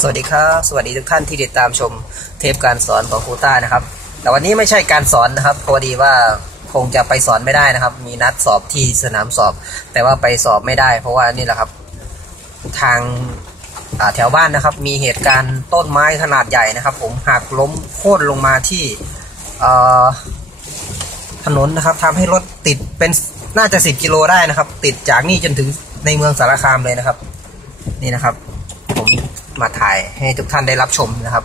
สวัสดีครับ สวัสดีทุกท่านที่ติดตามชมเทปการสอนของครูต้านะครับ แต่วันนี้ไม่ใช่การสอนนะครับพอดีว่าคงจะไปสอนไม่ได้นะครับ มีนัดสอบที่สนามสอบ แต่ว่าไปสอบไม่ได้ เพราะว่านี่แหละครับ ทางแถวบ้านนะครับ มีเหตุการณ์ต้นไม้ขนาดใหญ่นะครับ ผมหักล้มโค่นลงมาที่ถนนนะครับทำให้รถติดเป็นน่าจะ 10 กิโลได้นะครับ ติดจากนี่จนถึงในเมืองสารคามเลยนะครับ นี่นะครับ มาถ่ายให้ทุกท่านได้รับชมนะครับ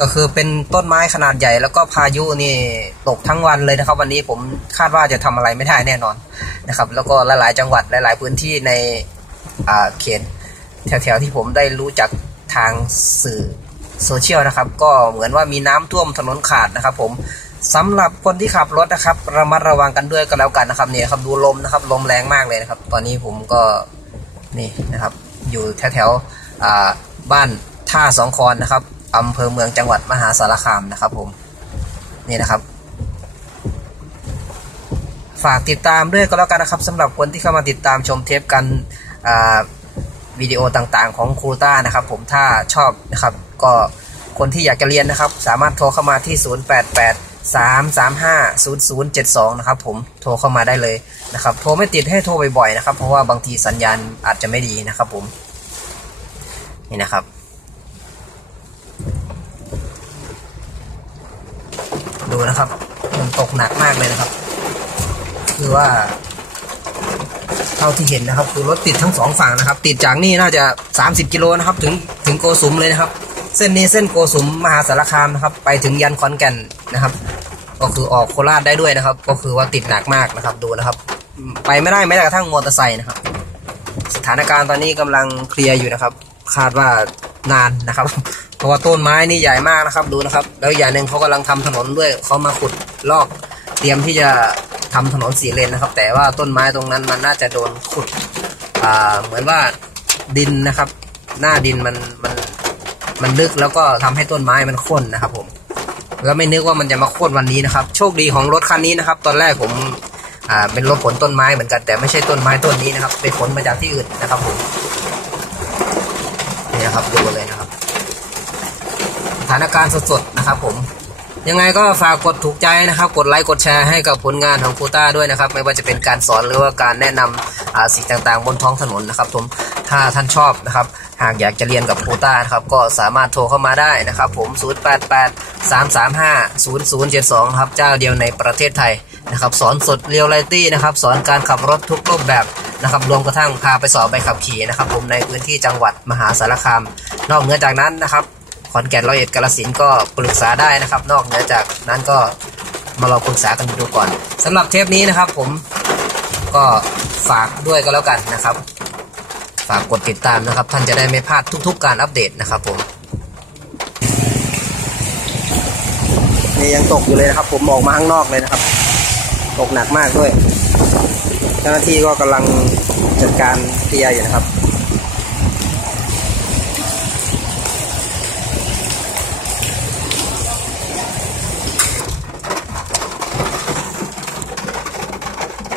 ก็คือเป็นต้นไม้ขนาดใหญ่แล้วก็พายุนี่ตกทั้งวันเลยนะครับ วันนี้ผมคาดว่าจะทำอะไรไม่ได้แน่นอนนะครับ แล้วก็หลายๆจังหวัดหลาย ๆ พื้นที่ในอ่าเขตแถวๆที่ผมได้รู้จักทางสื่อโซเชียลนะครับ ก็เหมือนว่ามีน้ำท่วมถนนขาดนะครับ ผมสำหรับคนที่ขับรถนะครับระมัดระวังกันด้วยก็แล้วกันนะครับเนี่ยครับดูลมนะครับลมแรงมากเลยนะครับ ตอนนี้ผมก็นี่นะครับ อยู่แถวๆอ่า บ้านท่าสองคอนนะครับอำเภอเมืองจังหวัดมหาสารคามนะครับผมนี่นะครับ ฝากติดตามด้วยก็แล้วกันนะครับสำหรับคนที่เข้ามาติดตามชมเทปกันวิดีโอต่างๆ ของครูต้านะครับ ผมถ้าชอบนะครับ ก็คนที่อยากจะเรียนนะครับ สามารถโทรเข้ามาที่ 088 335 0072 นะครับผมโทรเข้ามาได้เลยนะครับ โทรไม่ติดให้โทรบ่อยๆนะครับ เพราะว่าบางทีสัญญาณอาจจะไม่ดีนะครับผม นี่นะครับดูนะครับ มันตกหนักมากเลยนะครับ คือว่าเท่าที่เห็นนะครับ คือรถติดทั้งสองฝั่งนะครับ ติดจากนี่น่าจะ 30 กิโลนะครับ ถึงถึงโกสุมเลยนะครับ เส้นนี้เส้นโกสุมมหาสารคามนะครับ ไปถึงยันขอนแก่นนะครับ ก็คือออกโคราชได้ด้วยนะครับ ก็คือว่าติดหนักมากนะครับ ดูนะครับ ไปไม่ได้แม้แต่กระทั่งมอเตอร์ไซค์นะครับ สถานการณ์ตอนนี้กำลังเคลียร์อยู่นะครับ คาดว่านานนะครับ เพราะว่าต้นไม้นี่ใหญ่มากนะครับดูนะครับ แล้วอย่างหนึ่งเขากำลังทำถนนด้วยเขามาขุดลอกเตรียมที่จะทำถนนสีเลนนะครับ แต่ว่าต้นไม้ตรงนั้นมันน่าจะโดนขุดเหมือนว่าดินนะครับ หน้าดินมันมันมันลึกแล้วก็ทำให้ต้นไม้มันโค่นนะครับ ผมแล้วไม่นึกว่ามันจะมาโค่นวันนี้นะครับ โชคดีของรถคันนี้นะครับ ตอนแรกผมอ่าเป็นรถขนต้นไม้เหมือนกันแต่ไม่ใช่ต้นไม้ต้นนี้นะครับ ไปขนมาจากที่อื่นนะครับผม นี่นะครับดูเลยนะครับสถานการณ์สดๆนะครับ ผมยังไงก็ฝากกดถูกใจนะครับ กดไลค์กดแชร์ให้กับผลงานของครูต้าด้วยนะครับ ไม่ว่าจะเป็นการสอนหรือว่าการแนะนำอาสิ่งต่างๆ บนท้องถนนนะครับผมถ้าท่านชอบนะครับ หากอยากจะเรียนกับครูต้านะครับ ก็สามารถโทรเข้ามาได้นะครับ ผม 088 335 0072นะครับเจ้าเดียวในประเทศไทยนะครับ สอนสดเรียลไลตี้นะครับ สอนการขับรถทุกรูปแบบ นะครับรวมกระทั่งพาไปสอบใบขับขี่นะครับผมในพื้นที่จังหวัดมหาสารคาม นอกเหนือจากนั้นนะครับขอนแก่นร้อยเอ็ดกาลสินก็ปรึกษาได้นะครับ นอกเหนือจากนั้นก็มาลองปรึกษากันดูก่อนสำหรับเทปนี้นะครับ ผมก็ฝากด้วยก็แล้วกันนะครับ ฝากกดติดตามนะครับ ท่านจะได้ไม่พลาดทุก ๆ การอัปเดตนะครับผมนี่ยังตกอยู่เลยนะครับ ผมออกมาข้างนอกเลยนะครับ ตกหนักมากด้วย เจ้าหน้าที่ก็กำลัง จัดการเตียอยู่นะครับ